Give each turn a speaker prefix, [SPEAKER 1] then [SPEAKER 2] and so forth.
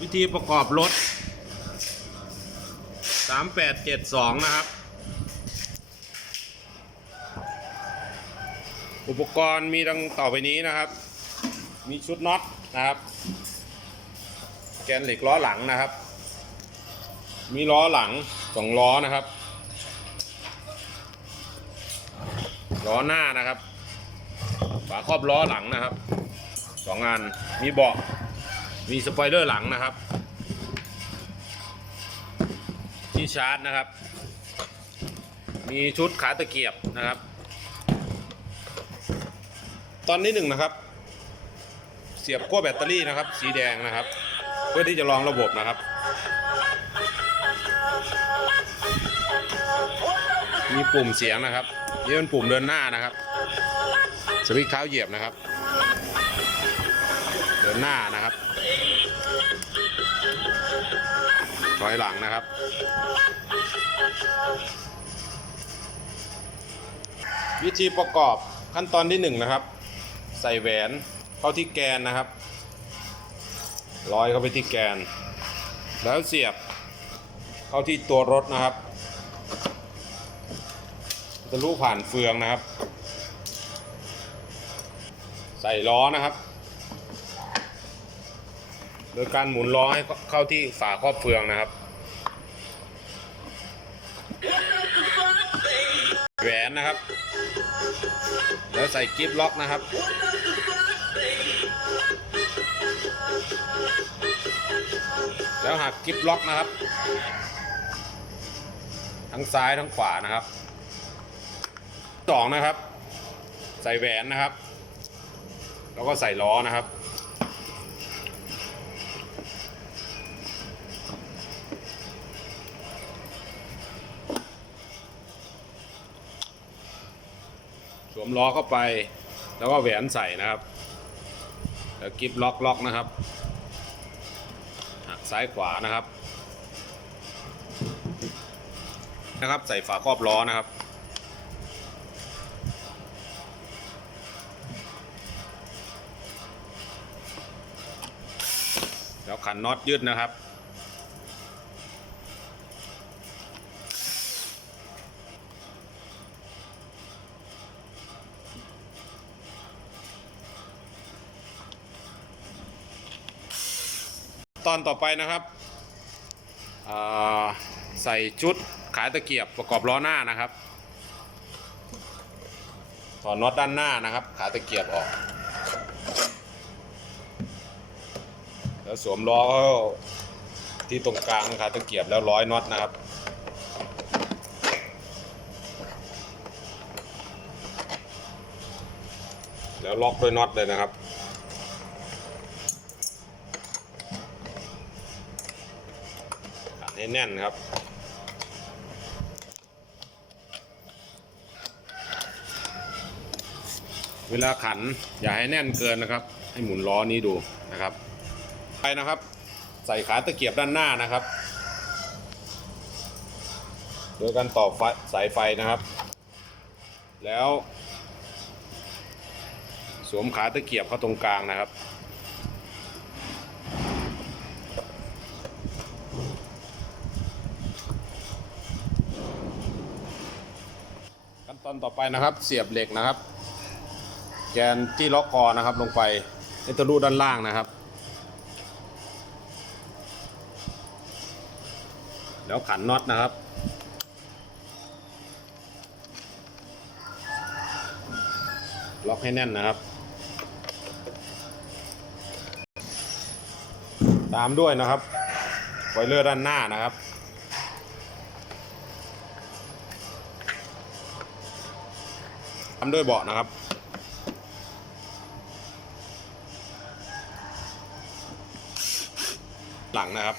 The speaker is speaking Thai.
[SPEAKER 1] วิธีประกอบรถ 3872 นะครับ อุปกรณ์มีดังต่อไปนี้นะครับ มีชุดน็อตนะครับ แกนเหล็กล้อหลังนะครับ มีล้อหลังสองล้อนะครับ ล้อหน้านะครับ ฝาครอบล้อหลังนะครับสองอัน มีเบาะ มีสปอยเลอร์หลังนะครับ ที่ชาร์จนะครับ มีชุดขาตะเกียบนะครับ ตอนนี้หนึ่งนะครับ เสียบขั้วแบตเตอรี่นะครับ สีแดงนะครับ เพื่อที่จะรองระบบนะครับ มีปุ่มเสียงนะครับนี่เป็นปุ่มเดินหน้านะครับ สวิตช์เท้าเหยียบนะครับ เดินหน้านะครับ ถอยหลังนะครับ วิธีประกอบขั้นตอนที่หนึ่งนะครับ ใส่แหวนเข้าที่แกนนะครับ ร้อยเข้าไปที่แกน แล้วเสียบเข้าที่ตัวรถนะครับจะลูผ่านเฟืองนะครับ ใส่ล้อนะครับ ดยการหมุนล้อให้เข้าที่ฝาครอบเฟืองนะครับ แหวนนะครับ แล้วใส่กิฟล็อกนะครับ แล้วหักกิฟล็อกนะครับ ทั้งซ้ายทั้งขวานะครับสองนะครับ ใส่แหวนนะครับ แล้วก็ใส่ล้อนะครับ วมล้อเข้าไป แล้วก็แหวนใส่นะครับแล้วกิฟล็อกล็อกนะครับหักซ้ายขวานะครับ นะครับใส่ฝาครอบล้อนะครับแล้วขันน็อตยืดนะครับ ตอนต่อไปนะครับใส่ชุดขายตะเกียบประกอบล้อหน้านะครับถอดน็อตด้านหน้านะครับ ขาตะเกียบออก แล้วสวมล้อเข้าที่ตรงกลางขาตะเกียบแล้วร้อยน็อตนะครับแล้วล็อกด้วยน็อตเลยนะครับ ให้แน่นครับ เวลาขันอย่าให้แน่นเกินนะครับ ให้หมุนล้อนี้ดูนะครับ ไปนะครับ ใส่ขาตะเกียบด้านหน้านะครับ โดยการต่อไฟสายไฟนะครับ แล้ว สวมขาตะเกียบเข้าตรงกลางนะครับ ตอนต่อไปนะครับ เสียบเหล็กนะครับ แกนที่ล็อกคอนะครับ ลงไปในทะลุด้านล่างนะครับ แล้วขันน็อตนะครับล็อกให้แน่นนะครับ ตามด้วยนะครับไวเลอร์ด้านหน้านะครับ ทำด้วยเบาะนะครับ หลังนะครับ